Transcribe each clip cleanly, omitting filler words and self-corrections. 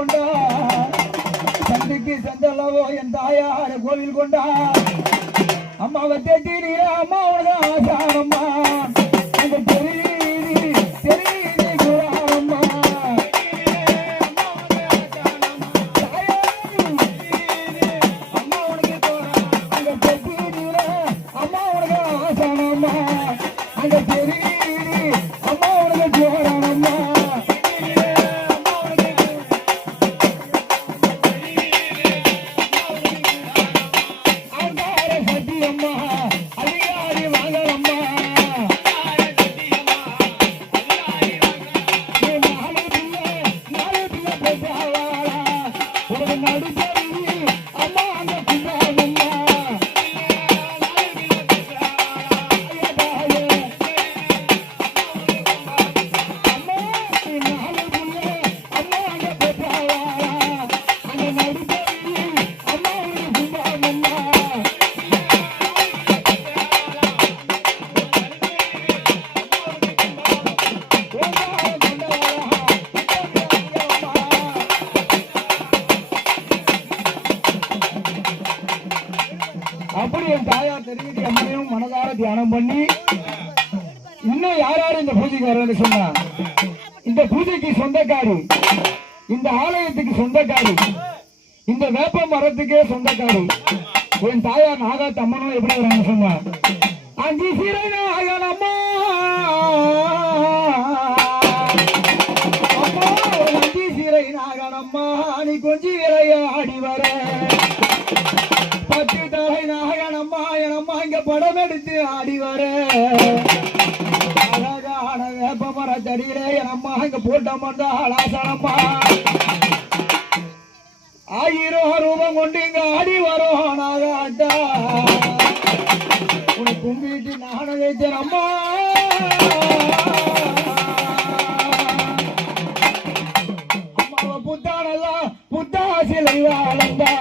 கொண்டா தந்தைக்கு செஞ்சல்லவோ என் தாயார கோவில் கொண்டா அம்மாவை தேத்தி நீர அம்மா உனக்கு ஆசானம்மா அந்த தெரியுது குரானம்மா அம்மா உனக்கு அந்த தேத்தி நீர அம்மா உனக்கு ஆசானம்மா அந்த தெரியுது அம்மா உனக்கு ஜோரானம்மா அப்படி என் தாயார் தெரிவித்து அம்மனையும் மனதார தியானம் பண்ணி இன்னும் யாராரு இந்த பூஜைக்கு வரன்னு சொன்னா இந்த பூஜைக்கு சொந்தக்காரி இந்த ஆலயத்துக்கு சொந்தக்காரி இந்த வேப்ப மரத்துக்கே சொந்தக்காரி என் தாயார் நாகாத்து அம்மனும் எப்படி வராங்க சொன்னா அஞ்சு சீரை நாகனம்மா அம்மா அஞ்சு சீரை நாகனம்மா நீ கொஞ்சி விளையாடி வர பத்து தலை நாகனம்மா எனம்மா இங்க படம் எடுத்து ஆடி வர அழகான வேப்ப மரத்தடியிலே எனம்மா இங்க போட்ட மந்தாளாசனம்மா 1000 ரூபம் கொண்டு இங்க ஆடி வரும் நாகாட்டா உனக்கு கும்பிட்டு நான வைத்தேன் அம்மா அம்மாவை புத்தானல்லா புத்தா சிலை வாழந்தா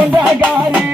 சொந்தக்காரி